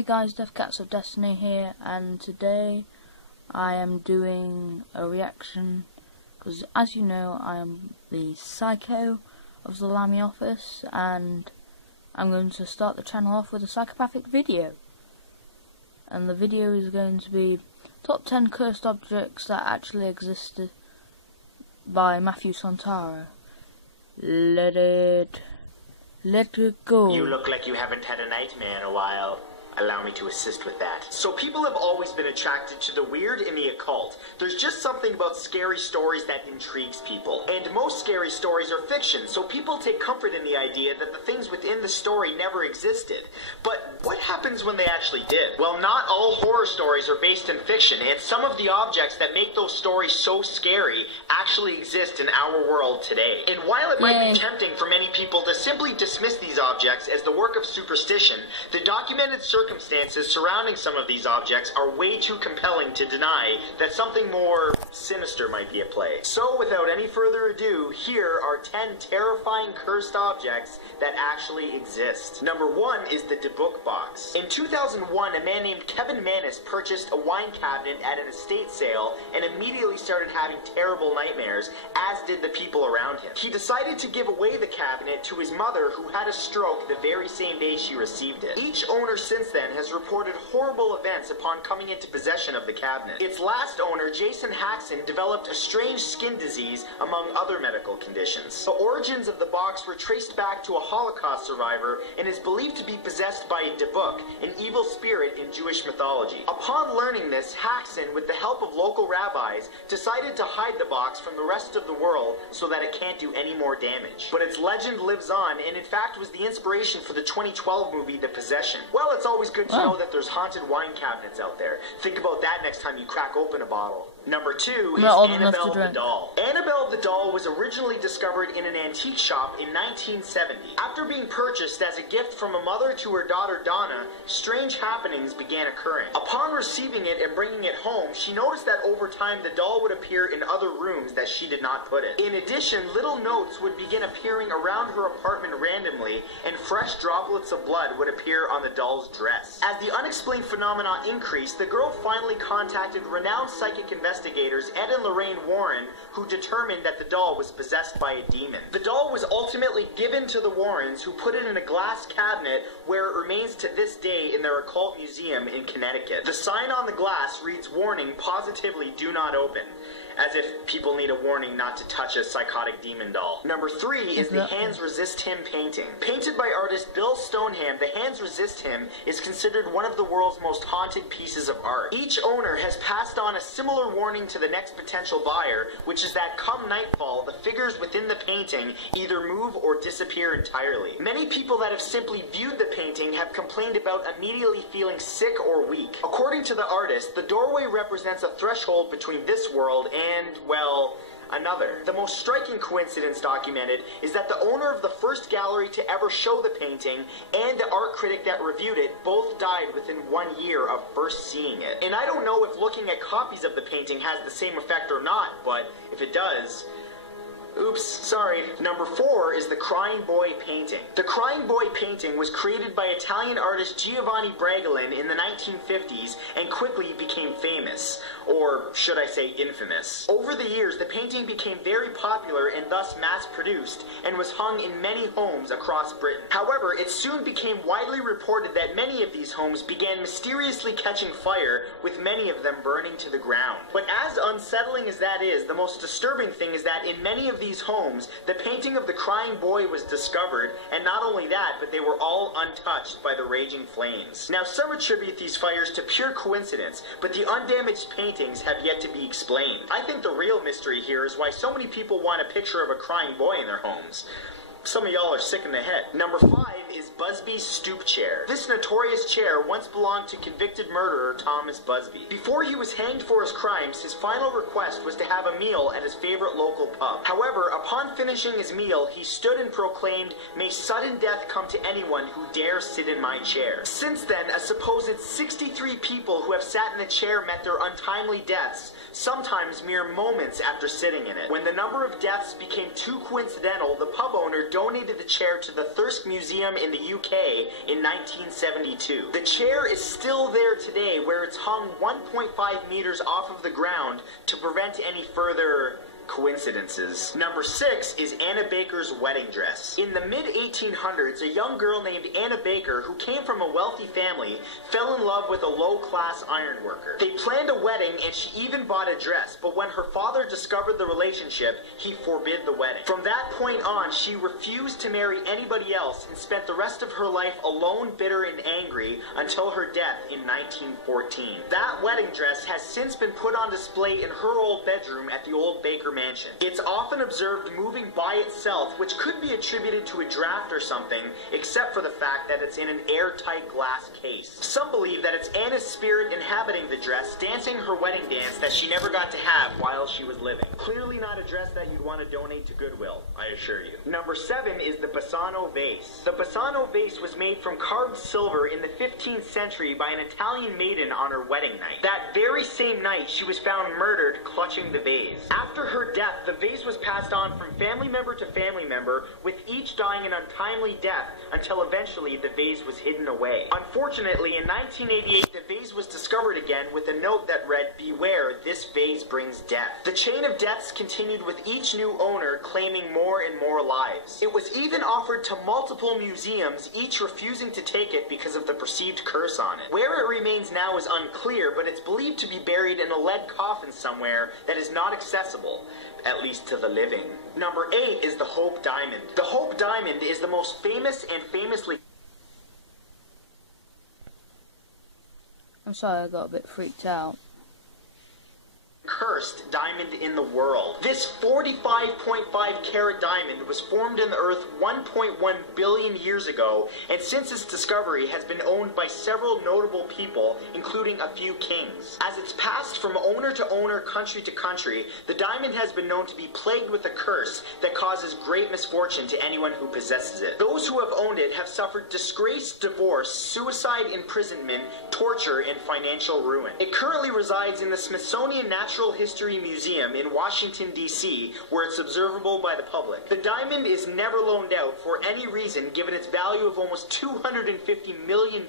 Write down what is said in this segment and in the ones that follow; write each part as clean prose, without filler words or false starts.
Hey guys, Death Cats of Destiny here, and today I am doing a reaction because, as you know, I am the psycho of the Lammy office, and I'm going to start the channel off with a psychopathic video. And the video is going to be top 10 cursed objects that actually existed by Matthew Sontaro. Let it go. You look like you haven't had a nightmare in a while. Allow me to assist with that. So people have always been attracted to the weird and the occult. There's just something about scary stories that intrigues people. And most scary stories are fiction, so people take comfort in the idea that the things within the story never existed. But what happens when they actually did? Well, not all horror stories are based in fiction, and some of the objects that make those stories so scary actually exist in our world today. And while it might be tempting for many people to simply dismiss these objects as the work of superstition, the documented circumstances surrounding some of these objects are way too compelling to deny that something more sinister might be at play. So without any further ado, here are 10 terrifying cursed objects that actually exist. Number 1 is the book box. In 2001, a man named Kevin Manis purchased a wine cabinet at an estate sale and immediately started having terrible nightmares, as did the people around him. He decided to give away the cabinet to his mother, who had a stroke the very same day she received it. Each owner since then has reported horrible events upon coming into possession of the cabinet. Its last owner, Jason Haxon, developed a strange skin disease among other medical conditions. The origins of the box were traced back to a Holocaust survivor and is believed to be possessed by a Debuk, an evil spirit in Jewish mythology. Upon learning this, Haxon, with the help of local rabbis, decided to hide the box from the rest of the world so that it can't do any more damage. But its legend lives on, and in fact was the inspiration for the 2012 movie The Possession. Well, it's always good to know that there's haunted wine cabinets out there. Think about that next time you crack open a bottle. Number 2 is Annabelle the doll. Annabelle the doll was originally discovered in an antique shop in 1970. After being purchased as a gift from a mother to her daughter Donna, strange happenings began occurring. Upon receiving it and bringing it home, she noticed that over time the doll would appear in other rooms that she did not put it. In addition, little notes would begin appearing around her apartment randomly, and fresh droplets of blood would appear on the doll's dress. As the unexplained phenomena increased, the girl finally contacted renowned psychic investigators Ed and Lorraine Warren, who determined that the doll was possessed by a demon. The doll was ultimately given to the Warrens, who put it in a glass cabinet where it remains to this day in their occult museum in Connecticut. The sign on the glass reads, "Warning, positively do not open," as if people need a warning not to touch a psychotic demon doll. Number 3 is the Hands Resist Him painting. Painted by artist Bill Stoneham, the Hands Resist Him is considered one of the world's most haunted pieces of art. Each owner has passed on a similar warning to the next potential buyer, which is that come nightfall, the figures within the painting either move or disappear entirely. Many people that have simply viewed the painting have complained about immediately feeling sick or weak. According to the artist, the doorway represents a threshold between this world and, well, another. The most striking coincidence documented is that the owner of the first gallery to ever show the painting and the art critic that reviewed it both died within 1 year of first seeing it. And I don't know if looking at copies of the painting has the same effect or not, but if it does, oops, sorry. Number 4 is the Crying Boy painting. The Crying Boy painting was created by Italian artist Giovanni Bragolin in the 1950s and quickly became famous, or should I say infamous. Over the years, the painting became very popular and thus mass-produced and was hung in many homes across Britain. However, it soon became widely reported that many of these homes began mysteriously catching fire, with many of them burning to the ground. But as unsettling as that is, the most disturbing thing is that in many of these homes, the painting of the Crying Boy was discovered, and not only that, but they were all untouched by the raging flames. Now, some attribute these fires to pure coincidence, but the undamaged paintings have yet to be explained. I think the real mystery here is why so many people want a picture of a crying boy in their homes. Some of y'all are sick in the head. Number 5 is Busby's stoop chair. This notorious chair once belonged to convicted murderer Thomas Busby. Before he was hanged for his crimes, his final request was to have a meal at his favorite local pub. However, upon finishing his meal, he stood and proclaimed, "May sudden death come to anyone who dares sit in my chair." Since then, a supposed 63 people who have sat in the chair met their untimely deaths, sometimes mere moments after sitting in it. When the number of deaths became too coincidental, the pub owner donated the chair to the Thirsk Museum in the UK in 1972. The chair is still there today, where it's hung 1.5 meters off of the ground to prevent any further coincidences. Number 6 is Anna Baker's wedding dress. In the mid-1800s, a young girl named Anna Baker, who came from a wealthy family, fell in love with a low-class ironworker. They planned a wedding and she even bought a dress, but when her father discovered the relationship, he forbid the wedding. From that point on, she refused to marry anybody else and spent the rest of her life alone, bitter, and angry until her death in 1914. That wedding dress has since been put on display in her old bedroom at the old Baker mansion. It's often observed moving by itself, which could be attributed to a draft or something, except for the fact that it's in an airtight glass case. Some believe that it's Anna's spirit inhabiting the dress, dancing her wedding dance that she never got to have while she was living. Clearly not a dress that you'd want to donate to Goodwill, I assure you. Number 7 is the Bassano vase. The Bassano vase was made from carved silver in the 15th century by an Italian maiden on her wedding night. That very same night, she was found murdered clutching the vase. After her death, the vase was passed on from family member to family member, with each dying an untimely death until eventually the vase was hidden away. Unfortunately, in 1988, the vase was discovered again with a note that read, "Beware, this vase brings death." The chain of deaths continued with each new owner claiming more and more lives. It was even offered to multiple museums, each refusing to take it because of the perceived curse on it. Where it remains now is unclear, but it's believed to be buried in a lead coffin somewhere that is not accessible, at least to the living. Number 8 is the Hope Diamond. The Hope Diamond is the most famous and famously... I'm sorry, I got a bit freaked out. Cursed diamond in the world. This 45.5 carat diamond was formed in the earth 1.1 billion years ago, and since its discovery has been owned by several notable people, including a few kings. As it's passed from owner to owner, country to country, the diamond has been known to be plagued with a curse that causes great misfortune to anyone who possesses it. Those who have owned it have suffered disgrace, divorce, suicide, imprisonment, torture, and financial ruin. It currently resides in the Smithsonian Natural History Museum in Washington, D.C., where it's observable by the public. The diamond is never loaned out for any reason, given its value of almost $250 million,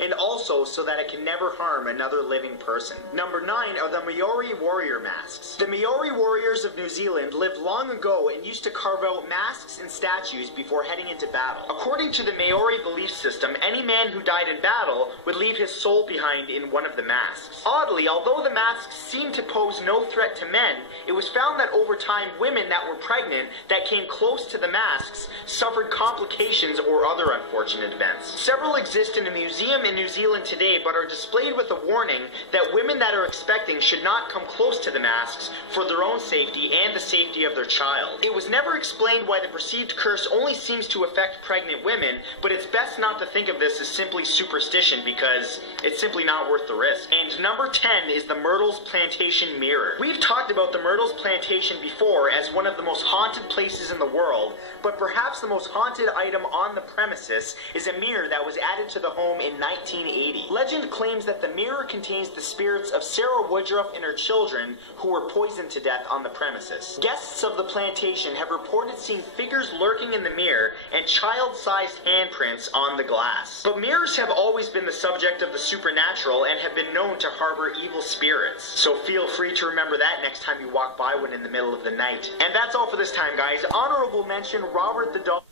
and also so that it can never harm another living person. Number 9 are the Maori warrior masks. The Maori warriors of New Zealand lived long ago and used to carve out masks and statues before heading into battle. According to the Maori belief system, any man who died in battle would leave his soul behind in one of the masks. Oddly, although the masks seemed to pose no threat to men, it was found that over time women that were pregnant that came close to the masks suffered complications or other unfortunate events. Several exist in a museum in New Zealand today, but are displayed with a warning that women that are expecting should not come close to the masks for their own safety and the safety of their child. It was never explained why the perceived curse only seems to affect pregnant women, but it's best not to think of this as simply superstition because it's simply not worth the risk. And number 10 is the Myrtles Plantation mirror. We've talked about the Myrtles Plantation before as one of the most haunted places in the world, but perhaps the most haunted item on the premises is a mirror that was added to the home in 1980. Legend claims that the mirror contains the spirits of Sarah Woodruff and her children who were poisoned to death on the premises. Guests of the plantation have reported seeing figures lurking in the mirror and child-sized handprints on the glass. But mirrors have always been the subject of the supernatural and have been known to harbor evil spirits. So feel free to remember that next time you walk by one in the middle of the night. And that's all for this time, guys. Honorable mention, Robert the Dog.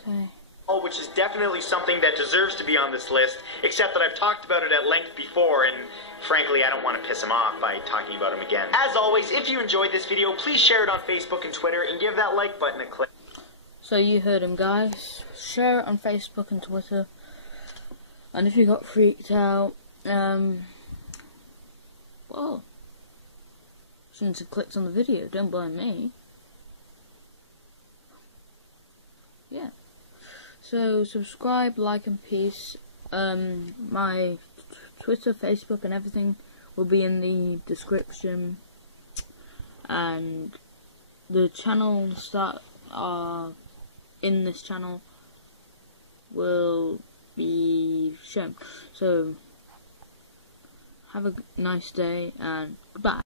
Okay. Which is definitely something that deserves to be on this list, except that I've talked about it at length before, and frankly, I don't want to piss him off by talking about him again. As always, if you enjoyed this video, please share it on Facebook and Twitter, and give that like button a click. So you heard him, guys. Share it on Facebook and Twitter. And if you got freaked out, well, shouldn't have clicked on the video, don't blame me. Yeah. So subscribe, like, and peace. My Twitter, Facebook, and everything will be in the description. And the channels that are in this channel will be shown. So have a nice day and goodbye.